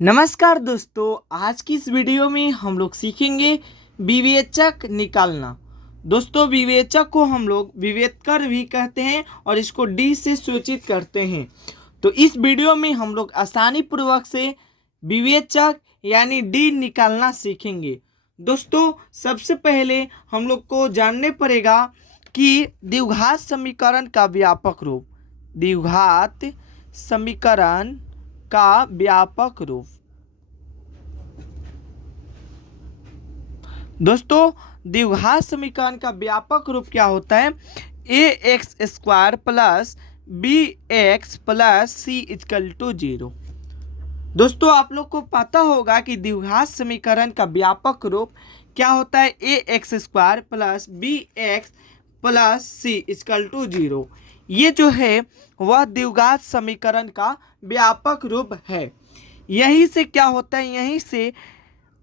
नमस्कार दोस्तों, आज की इस वीडियो में हम लोग सीखेंगे विवेचक निकालना। दोस्तों, विवेचक को हम लोग विवेचकर भी कहते हैं और इसको डी से सूचित करते हैं। तो इस वीडियो में हम लोग आसानी पूर्वक से विवेचक यानी डी निकालना सीखेंगे। दोस्तों, सबसे पहले हम लोग को जानने पड़ेगा कि द्विघात समीकरण का व्यापक रूप। द्विघात समीकरण का व्यापक रूप। दोस्तों, द्विघात समीकरण का व्यापक रूप क्या होता है? A x square plus b x plus c equal to 0। दोस्तों, आप लोग को पता होगा कि द्विघात समीकरण का व्यापक रूप क्या होता है? A x square plus b x plus c equal to 0। ये जो है वह द्विघात समीकरण का व्यापक रूप है। यहीं से क्या होता है? यहीं से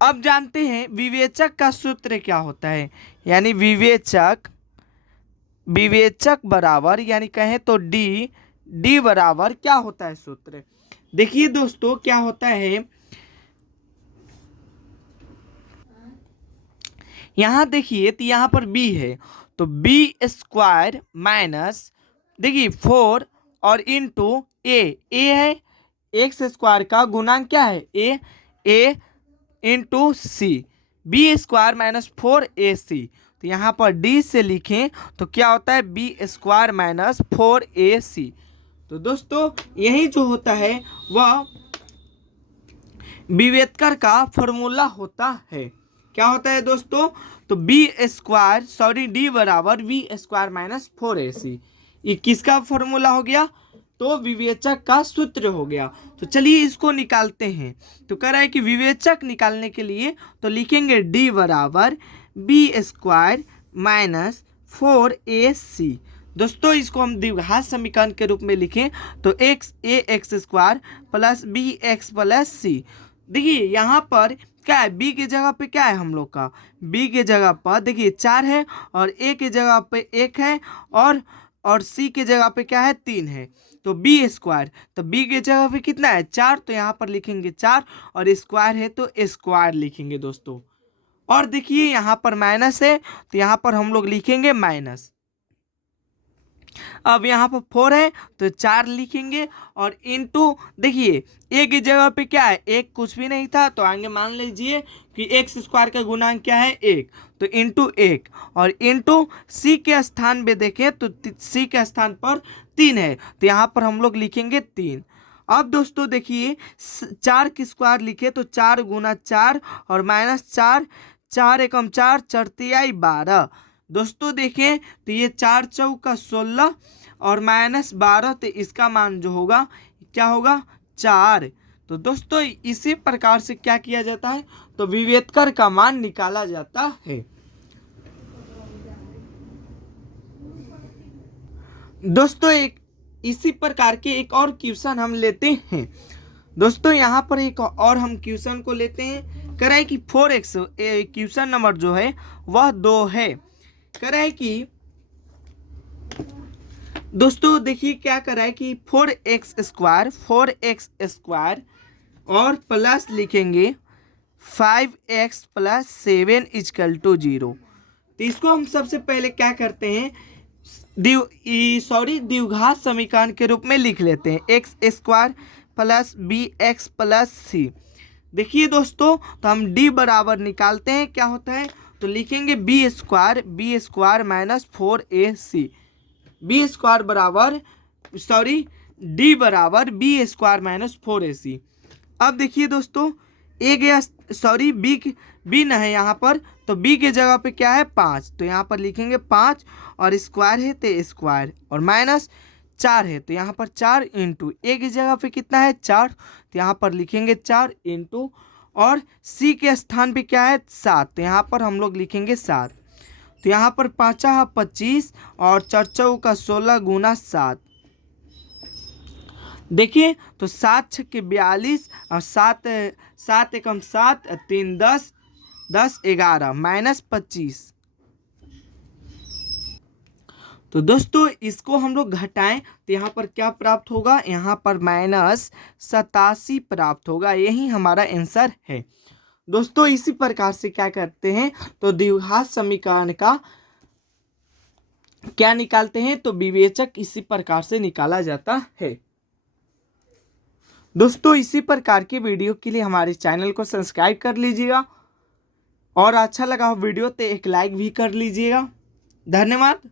अब जानते हैं विवेचक का सूत्र क्या होता है। यानी विवेचक बराबर, यानी कहें तो डी बराबर क्या होता है सूत्र। देखिए दोस्तों, क्या होता है, यहां देखिए तो यहां पर बी है, तो बी स्क्वायर माइनस, देखिए 4 और इंटू ए है, एक्स स्क्वायर का गुणांक क्या है? ए इंटू सी, बी स्क्वायर माइनस 4ac। तो यहाँ पर डी से लिखें तो क्या होता है? B square minus 4ac। तो दोस्तों, यही जो होता है वह विवेचकर का फॉर्मूला होता है। क्या होता है दोस्तों? तो डी बराबर बी स्क्वायर माइनस 4ac। ये किसका फॉर्मूला हो गया? तो विवेचक का सूत्र हो गया। तो चलिए इसको निकालते हैं। तो कह रहा है कि विवेचक निकालने के लिए तो लिखेंगे डी बराबर बी स्क्वायर माइनस 4ac। दोस्तों, इसको हम द्विघात समीकरण के रूप में लिखें तो a x square plus b x plus c. देखिए यहाँ पर क्या है? बी की जगह पे क्या है हम लोग का? बी की जगह पर देखिए 4 है, और ए की जगह पे 1 है, और सी की जगह पे क्या है? 3 है। तो बी स्क्वायर, तो बी की जगह पे कितना है? 4, तो यहाँ पर लिखेंगे 4, और स्क्वायर है तो स्क्वायर लिखेंगे दोस्तों। और देखिए यहाँ पर माइनस है, तो यहाँ पर हम लोग लिखेंगे माइनस। अब यहाँ पर 4 है तो 4 लिखेंगे, और इंटू, देखिए ए की जगह पे क्या है? एक कुछ भी नहीं था, तो आगे मान लीजिए कि एक्स स्क्वायर का गुणांक क्या है? 1, तो इंटू 1, और इंटू सी के स्थान पे देखें तो सी के स्थान पर 3 है, तो यहाँ पर हम लोग लिखेंगे 3। अब दोस्तों देखिए 4 की स्क्वायर लिखे तो 4 गुना 4 और माइनस 4, 4 एकम 4, 4 तिहाई 12। दोस्तों देखें तो ये 4 चौका 16 और माइनस 12, तो इसका मान जो होगा क्या होगा? 4। तो दोस्तों, इसी प्रकार से क्या किया जाता है? तो विवेचकर का मान निकाला जाता है। दोस्तों, एक इसी प्रकार के एक और क्वेश्चन हम लेते हैं। दोस्तों, यहाँ पर एक और हम क्वेश्चन को लेते हैं। कह रहा है कि 4x, क्वेश्चन नंबर जो है वह 2 है। कह रहा है कि दोस्तों देखिए क्या कर रहा है कि 4x स्क्वायर और प्लस लिखेंगे 5x प्लस 7 इक्वल टू 0। तो इसको हम सबसे पहले क्या करते हैं? द्विघात समीकरण के रूप में लिख लेते हैं, x square plus b x plus c. देखिए दोस्तों, तो हम डी बराबर निकालते हैं, क्या होता है? तो लिखेंगे B square minus 4ac। B square बराबर डी बराबर बी स्क्वायर माइनस 4ac। अब देखिए दोस्तों, ए गया, बी न है यहाँ पर, तो बी के जगह पे क्या है? 5, तो यहाँ पर लिखेंगे 5, और स्क्वायर है तो स्क्वायर, और माइनस 4 है तो यहाँ पर 4 इंटू ए की जगह पे कितना है? 4, तो यहाँ पर लिखेंगे 4 इंटू, और सी के स्थान पे क्या है? 7, तो यहाँ पर हम लोग लिखेंगे 7। तो यहाँ पर 5 25 और 4 चौका 16 गुना 7। देखिए तो 7 छक्के 42 और 7 एकम 7, 3 10, 10 11 माइनस 25। तो दोस्तों इसको हम लोग घटाएं तो यहाँ पर क्या प्राप्त होगा, यहाँ पर -87 प्राप्त होगा। यही हमारा आंसर है दोस्तों। इसी प्रकार से क्या करते हैं तो द्विघात समीकरण का क्या निकालते हैं तो विवेचक इसी प्रकार से निकाला जाता है। दोस्तों इसी प्रकार की वीडियो के लिए हमारे चैनल को सब्सक्राइब कर लीजिएगा और अच्छा लगा हो वीडियो तो एक लाइक भी कर लीजिएगा। धन्यवाद।